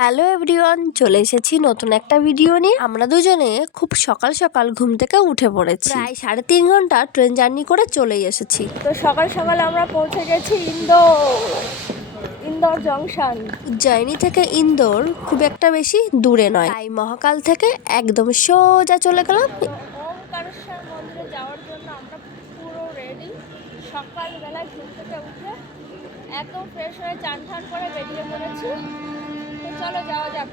Hello everyone, চলে এসেছি নতুন একটা ভিডিও নিয়ে। আমরা দুজনে খুব সকাল সকাল ঘুম থেকে উঠে পড়েছি। প্রায় 3.5 ঘন্টা ট্রেন জার্নি করে চলেই এসেছি। তো সকাল সকাল আমরা পৌঁছে গেছি ইন্দোর জংশন। উজ্জয়িনী থেকে ইন্দোর খুব একটা বেশি দূরে নয়, তাই মহাকাল থেকে একদম সোজা চলে গেলাম ওমকারেশ্বর মন্দিরে যাওয়ার জন্য আমরা পুরো রেডি। সকালবেলায় ঘুম থেকে উঠে একদম ফ্রেশ হয়ে চান ঠান করে বেরিয়ে পড়েছি। তো চলো যাওয়া যাক।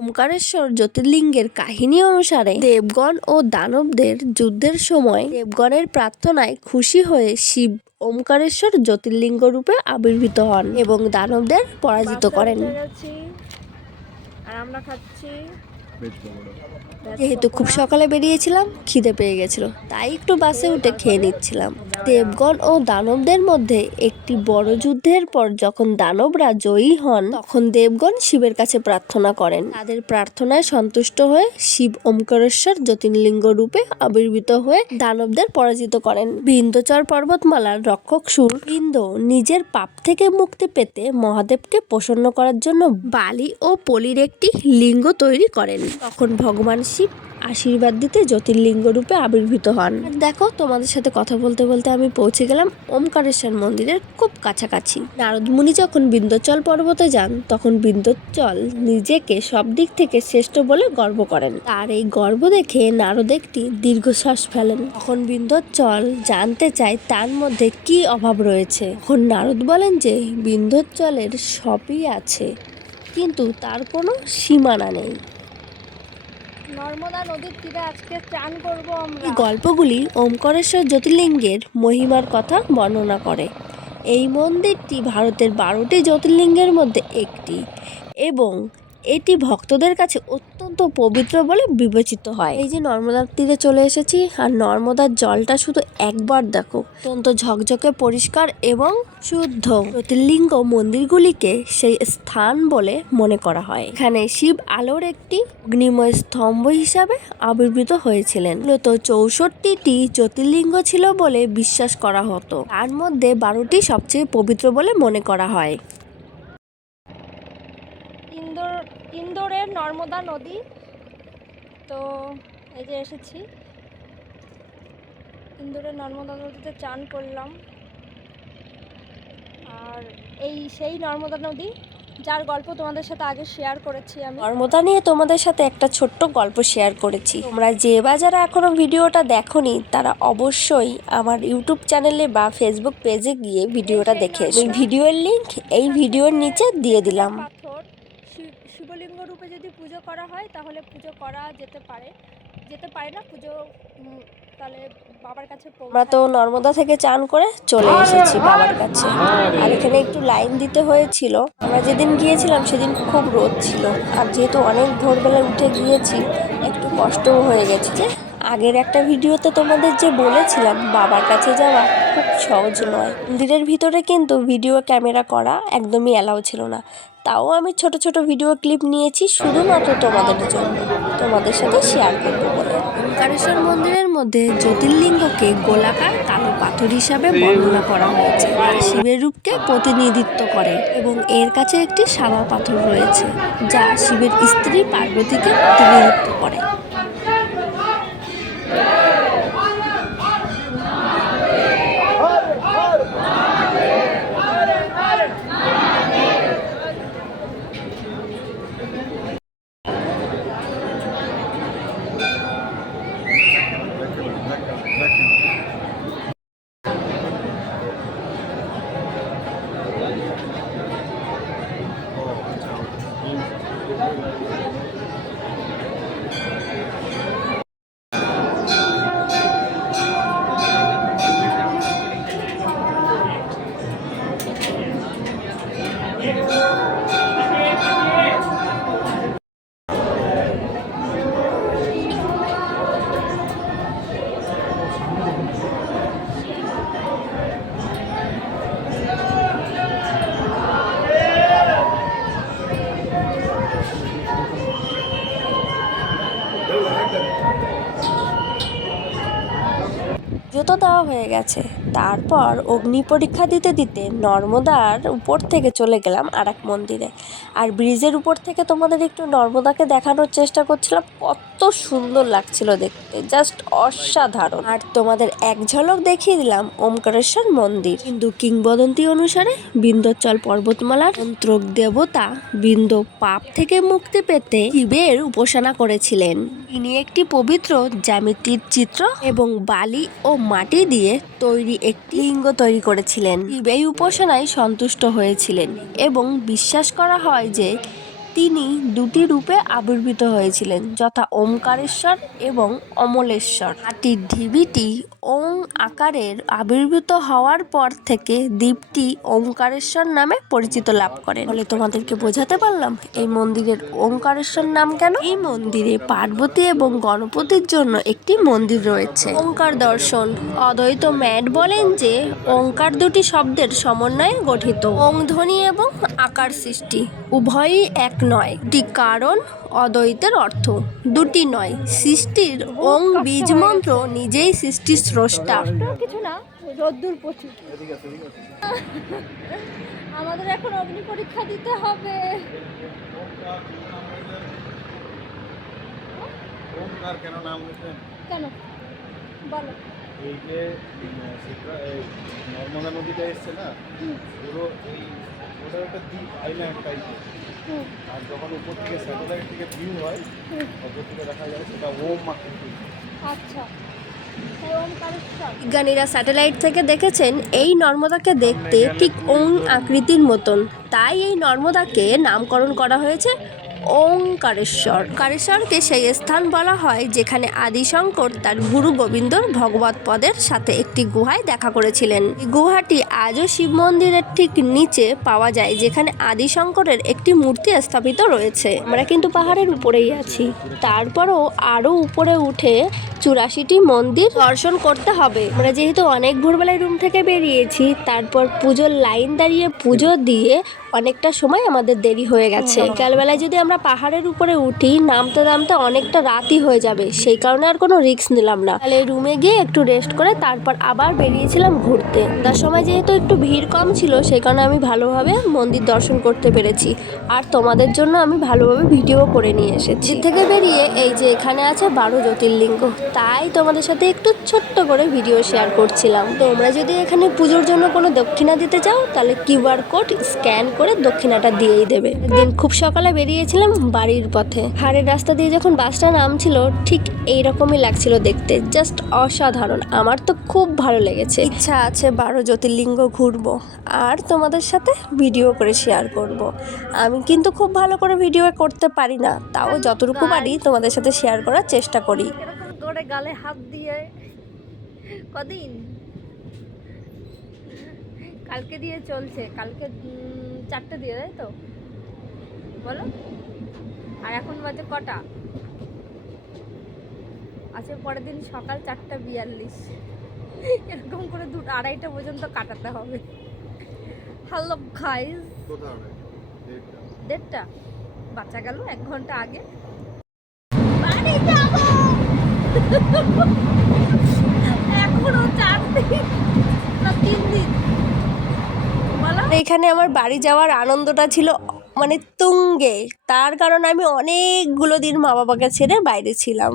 ওমকারেশ্বর জ্যোতির্লিঙ্গের কাহিনী অনুসারে দেবগণ ও দানবদের যুদ্ধের সময় দেবগণের প্রার্থনায় খুশি হয়ে শিব ওমকারেশ্বর জ্যোতির্লিঙ্গ রূপে আবির্ভূত হন এবং দানবদের পরাজিত করেন। আর আমরা খাচ্ছি। যেহেতু খুব সকালে বেরিয়েছিলাম, খিদে পেয়ে গেছিল, তাই একটু বাসে উঠে খেয়ে নিচ্ছিলাম। দেবগণ ও দানবদের মধ্যে একটি বড় যুদ্ধের পর যখন দানবরা জয়ী হন, তখন দেবগণ শিবের কাছে প্রার্থনা করেন। তাদের প্রার্থনায় সন্তুষ্ট হয়ে শিব ওমকারেশ্বর জ্যোতির্লিঙ্গ রূপে আবির্ভূত হয়ে দানবদের পরাজিত করেন। বিন্ধ্যচর পর্বতমালার রক্ষক সুর বিন্ধ্য নিজের পাপ থেকে মুক্তি পেতে মহাদেবকে প্রসন্ন করার জন্য বালি ও পলির একটি লিঙ্গ তৈরি করেন। তখন ভগবান শিব আশীর্বাদ দিতে জ্যোতির্লিঙ্গ রূপে আবির্ভূত হন। আর দেখো, তোমাদের সাথে কথা বলতে বলতে আমি পৌঁছে গেলাম ওমকারেশ্বর মন্দিরের খুব কাছাকাছি। নারদ মুনি যখন বিন্ধ্যচল পর্বতে যান, তখন বিন্ধ্যচল নিজেকে সব দিক থেকে শ্রেষ্ঠ বলে গর্ব করেন। তার এই গর্ব দেখে নারদ একটি দীর্ঘশ্বাস ফেলেন। তখন বিন্ধ্যচল জানতে চায় তার মধ্যে কি অভাব রয়েছে। তখন নারদ বলেন যে বিন্ধ্যচলের সবই আছে, কিন্তু তার কোনো সীমানা নেই। নর্মদা নদীর তীরে আজকে চান করব আমরা। এই গল্পগুলি ওমকারেশ্বর জ্যোতির্লিঙ্গের মহিমার কথা বর্ণনা করে। এই মন্দিরটি ভারতের 12টি জ্যোতির্লিঙ্গের মধ্যে একটি এবং এটি ভক্তদের কাছে অত্যন্ত পবিত্র বলে বিবেচিত হয়। এই যে নর্মদার তীরে চলে এসেছি, আর নর্মদার জলটা শুধু একবার দেখো, অত্যন্ত ঝকঝকে পরিষ্কার এবং শুদ্ধ। জ্যোতির্লিঙ্গ মন্দিরগুলিকে সেই স্থান বলে মনে করা হয়। এখানে শিব আলোর একটি অগ্নিময় স্তম্ভ হিসাবে আবির্ভূত হয়েছিলেন। মূলত 64টি জ্যোতির্লিঙ্গ ছিল বলে বিশ্বাস করা হতো। তার মধ্যে 12টি সবচেয়ে পবিত্র বলে মনে করা হয়। ইন্দোরের নর্মদা নদী। তো এই যে এসেছি ইন্দোরের নর্মদা নদীতে চান করলাম। আর এই সেই নর্মদা নদী যার গল্প তোমাদের সাথে আগে শেয়ার করেছি। আমি নর্মদা নিয়ে তোমাদের সাথে একটা ছোট্ট গল্প শেয়ার করেছি। তোমরা যে বা যারা এখনো ভিডিওটা দেখোনি, তারা অবশ্যই আমার ইউটিউব চ্যানেলে বা ফেসবুক পেজে গিয়ে ভিডিওটা দেখে এসো। ভিডিওর লিংক এই ভিডিওর নিচে দিয়ে দিলাম। পাথর শিবলিঙ্গ রূপে যদি পুজো করা হয় তাহলে পুজো করা যেতে পারে না পুজো, তাহলে বাবার কাছে আমরা তো নর্মদা থেকে চান করে চলে এসেছি বাবার কাছে। আর এখানে একটু লাইন দিতে হয়েছিল। আমরা যেদিন গিয়েছিলাম সেদিন খুব রোদ ছিল, আর যেহেতু অনেক ভোরবেলা উঠে গিয়েছি, একটু কষ্টও হয়ে গেছে। আগের একটা ভিডিওতে তোমাদের যে বলেছিলাম বাবার কাছে যাওয়া খুব সহজ নয়। মন্দিরের ভিতরে কিন্তু ভিডিও ক্যামেরা করা একদমই অ্যালাউ ছিল না, তাও আমি ছোট ছোট ভিডিও ক্লিপ নিয়েছি শুধুমাত্র তোমাদের জন্য, তোমাদের সাথে শেয়ার করবো বলে। ওমকারেশ্বর মন্দিরের মধ্যে জ্যোতির্লিঙ্গকে গোলাকার কালো পাথর হিসাবে বর্ণনা করা হয়েছে, যা শিবের রূপকে প্রতিনিধিত্ব করে, এবং এর কাছে একটি সাদা পাথর রয়েছে যা শিবের স্ত্রী পার্বতীকে প্রতিনিধিত্ব করে। জুতো দেওয়া হয়ে গেছে, তারপর অগ্নি পরীক্ষা দিতে দিতে নর্মদার উপর থেকে চলে গেলাম আর এক মন্দিরে। আর ব্রিজের উপর থেকে তোমাদের একটু নর্মদাকে দেখানোর চেষ্টা করছিলাম, কত সুন্দর লাগছিল দেখতে, জাস্ট অসাধারণ। আর তোমাদের এক ঝলক দেখিয়ে দিলাম ওমকারেশ্বর মন্দির। হিন্দু কিংবদন্তি অনুসারে বিন্ধ্যাচল পর্বতমালার মন্ত্রক দেবতা বিন্ধ্য পাপ থেকে মুক্তি পেতে শিবের উপাসনা করেছিলেন। তিনি একটি পবিত্র জ্যামিতির চিত্র এবং বালি ও মাটি দিয়ে তৈরি একটি লিঙ্গ তৈরি করেছিলেন। শিব এই উপাসনায় সন্তুষ্ট হয়েছিলেন এবং বিশ্বাস করা হয় যে তিনি দুটি রূপে আবির্ভূত হয়েছিলেন, যথা ওমকারেশ্বর এবং অমলেশ্বর। মাটির ঢিবিটি ওং আকারের আবির্ভূত হওয়ার পর থেকে দ্বীপটি ওমকারেশ্বর নামে পরিচিত লাভ করে। ফলে তোমাদেরকে বোঝাতে পারলাম এই মন্দিরের ওমকারেশ্বর নাম কেন। এই মন্দিরে পার্বতী এবং গণপতির জন্য একটি মন্দির রয়েছে। ওঙ্কার দর্শন। অদ্বৈত ম্যাট বলেন যে ওঙ্কার দুটি শব্দের সমন্বয়ে গঠিত। ওং ধ্বনি এবং আকার সৃষ্টি উভয়ই এক নয়। দুটি কারণ অদ্বৈতের অর্থ, দুটি নয়। সৃষ্টির ওং বীজ মন্ত্র নিজেই সৃষ্টির স্রষ্টা। কিছু না, রোদ্দুর প্রচুর। আমাদের এখন অগ্নি পরীক্ষা দিতে হবে। ওমকার কেন নাম হয়েছে? কেন বলো। এই যে নর্মদা নদীটা এসছে না, পুরো এই ওটা একটা দ্বীপ আইল্যান্ড টাইপের। আর যখন উপর থেকে স্যাটেলাইট থেকে ভিউ হয়, উপর থেকে দেখা যায় সেটা ওম আকৃতি। আচ্ছা, তাই ওমকারেশ্বর। বিজ্ঞানীরা স্যাটেলাইট থেকে দেখেছেন এই নর্মদাকে দেখতে ঠিক ওং আকৃতির মতন, তাই এই নর্মদাকে নামকরণ করা হয়েছে ওঙ্কারেশ্বর। কারেশ্বরকে সেই স্থান বলা হয় যেখানে আদিশঙ্কর তার গুরু গোবিন্দর ভগবত পদের সাথে একটি গুহায় দেখা করেছিলেন। এই গুহাটি আজও শিব মন্দিরের ঠিক নিচে পাওয়া যায়, যেখানে আদিশঙ্করের একটি মূর্তি স্থাপিত রয়েছে। আমরা কিন্তু পাহাড়ের উপরেই আছি, তারপরও আরও উপরে উঠে 84টি মন্দির দর্শন করতে হবে। আমরা যেহেতু অনেক ভোরবেলায় রুম থেকে বেরিয়েছি, তারপর পুজোর লাইন দাঁড়িয়ে পুজো দিয়ে অনেকটা সময় আমাদের দেরি হয়ে গেছে। বিকালবেলায় যদি আমরা পাহাড়ের উপরে উঠি, নামতে নামতে অনেকটা রাতই হয়ে যাবে, সেই কারণে আর কোনো রিস্ক নিলাম না। তাহলে রুমে গিয়ে একটু রেস্ট করে তারপর আবার বেরিয়েছিলাম ঘুরতে। তার সময় যেহেতু একটু ভিড় কম ছিল, সেই কারণে আমি ভালোভাবে মন্দির দর্শন করতে পেরেছি, আর তোমাদের জন্য আমি ভালোভাবে ভিডিও করে নিয়ে এসেছি। থেকে বেরিয়ে এই যে এখানে আছে 12 জ্যোতির্লিঙ্গ, তাই তোমাদের সাথে একটু ছোট্ট করে ভিডিও শেয়ার করছিলাম। তোমরা যদি এখানে পুজোর জন্য কোনো দক্ষিণা দিতে চাও, তাহলে কিউআর কোড স্ক্যান করে দক্ষিণাটা দিয়েই দেবে। একদিন খুব সকালে বেরিয়েছিলাম বাড়ির পথে। হাড়ের রাস্তা দিয়ে যখন বাসটা নামছিল, ঠিক এইরকমই লাগছিল দেখতে, জাস্ট অসাধারণ। আমার তো খুব ভালো লেগেছে। ইচ্ছা আছে 12 জ্যোতির্লিঙ্গ ঘুরবো আর তোমাদের সাথে ভিডিও করে শেয়ার করব। আমি কিন্তু খুব ভালো করে ভিডিও করতে পারি না, তাও যতটুকু পারি তোমাদের সাথে শেয়ার করার চেষ্টা করি। এরকম করে গালে হাত দিয়ে কদিন কালকে দিয়ে চলছে, কালকে 4টে দিয়ে, তাই তো বলো। আর এখন বাজে কটা? আজকে পরের দিন সকাল 4:42। এরকম করে 2-2:30 পর্যন্ত কাটাতে হবে। হ্যালো গাইস, 1:30 বাঁচা গেল 1 ঘন্টা আগে। বাড়ি যাব এখনো 4 দিন না 3 দিন বলো। এখানে আমার বাড়ি যাওয়ার আনন্দটা ছিল মানে তুঙ্গে, তার কারণ আমি অনেকগুলো দিন মা বাবাকে ছেড়ে বাইরে ছিলাম।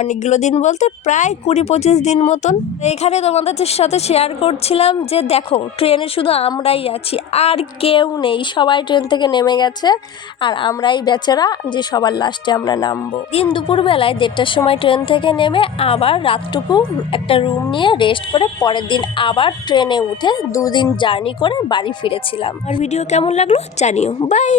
অনেকগুলো দিন বলতে প্রায় 20-25 দিন মতন। এখানে তোমাদের সাথে শেয়ার করছিলাম যে দেখো, ট্রেনে শুধু আমরাই আছি, আর কেউ নেই। সবাই ট্রেন থেকে নেমে গেছে, আর আমরাই বেচারা যে সবার লাস্টে আমরা নামবো। দিন দুপুরবেলায় 1:30টার সময় ট্রেন থেকে নেমে আবার রাতটুকু একটা রুম নিয়ে রেস্ট করে পরের দিন আবার ট্রেনে উঠে 2 দিন জার্নি করে বাড়ি ফিরেছিলাম। আর ভিডিও কেমন লাগলো জানিও। বাই।